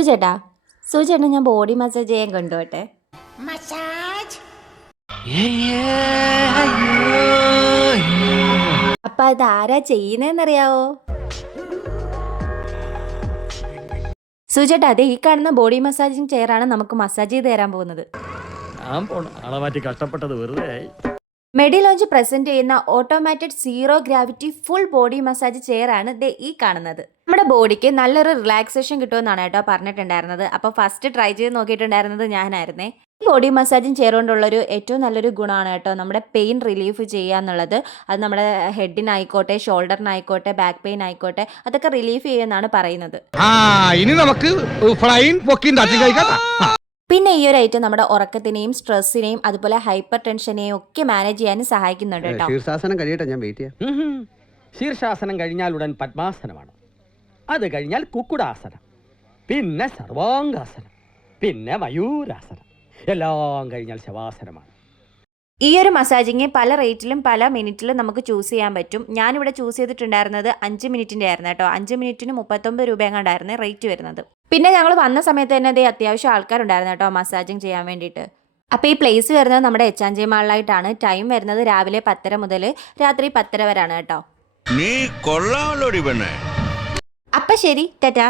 സുചേട്ടാ സുചേട്ടൻ ഞാൻ body massage ചെയ്യാൻ കൊണ്ടുപോട്ടെ. അപ്പൊ അത് ആരാ ചെയ്യുന്നതെന്നറിയാവോ? സുചേട്ടാ, അതെ, ഈ കാണുന്ന ബോഡി മസാജിങ് ചെയറാണ് നമുക്ക് മസാജ് ചെയ്ത് തരാൻ പോകുന്നത്. മെഡി ലോഞ്ച് പ്രസന്റ് ചെയ്യുന്ന automated zero gravity full body massage chair ആണ് ഈ കാണുന്നത്. നമ്മുടെ ബോഡിക്ക് നല്ലൊരു റിലാക്സേഷൻ കിട്ടുമെന്നാണ് കേട്ടോ പറഞ്ഞിട്ടുണ്ടായിരുന്നത്. അപ്പോൾ ഫസ്റ്റ് ട്രൈ ചെയ്ത് നോക്കിയിട്ടുണ്ടായിരുന്നത് ഞാനായിരുന്നേ. ഈ ബോഡി മസാജിങ് ചെയർ കൊണ്ടുള്ളൊരു ഏറ്റവും നല്ലൊരു ഗുണമാണ് കേട്ടോ നമ്മുടെ പെയിൻ റിലീഫ് ചെയ്യുക എന്നുള്ളത്. അത് നമ്മുടെ ഹെഡിനായിക്കോട്ടെ, ഷോൾഡറിനായിക്കോട്ടെ, ബാക്ക് പെയിൻ ആയിക്കോട്ടെ, അതൊക്കെ റിലീഫ് ചെയ്യുമെന്നാണ് പറയുന്നത്. ഇനി നമുക്ക് പിന്നെ ഈ ഒരു ഐറ്റം നമ്മുടെ ഉറക്കത്തിനെയും സ്ട്രെസ്സിനെയും അതുപോലെ ഹൈപ്പർ ടെൻഷനെയും ഒക്കെ മാനേജ് ചെയ്യാനും സഹായിക്കുന്നുണ്ട് കേട്ടോ. ശീർഷാസനം കഴിയട്ടെ, ഞാൻ വെയിറ്റ് ചെയ്യാം. ശീർഷാസനം കഴിഞ്ഞാൽ ഉടൻ പദ്മാസനമാണ്. അത് കഴിഞ്ഞാൽ കുക്കുടാസനം, പിന്നെ സർവാംഗാസനം, പിന്നെ മയൂരാസനം, എല്ലാം കഴിഞ്ഞാൽ ശവാസനമാണ്. ഈ ഒരു മസാജിങ് പല റേറ്റിലും പല മിനിറ്റിലും നമുക്ക് ചൂസ് ചെയ്യാൻ പറ്റും. ഞാനിവിടെ ചൂസ് ചെയ്തിട്ടുണ്ടായിരുന്നത് 5 മിനിറ്റിൻ്റെ ആയിരുന്നു കേട്ടോ. 5 മിനിറ്റിന് 39 രൂപ എങ്ങാണ്ടായിരുന്നു റേറ്റ് വരുന്നത്. പിന്നെ ഞങ്ങൾ വന്ന സമയത്ത് തന്നെ അതേ അത്യാവശ്യം ആൾക്കാരുണ്ടായിരുന്നു കേട്ടോ മസാജിങ് ചെയ്യാൻ വേണ്ടിയിട്ട്. അപ്പോൾ ഈ പ്ലേസ് വരുന്നത് നമ്മുടെ എച്ച്.ആൻഡ്.ജെ മാളിലായിട്ടാണ്. ടൈം വരുന്നത് രാവിലെ 10:30 മുതൽ രാത്രി 10:30 വരെയാണ് കേട്ടോ. നീ കൊള്ളാമല്ലോടി പെണ്ണേ. അപ്പം ശരി, ടാറ്റാ.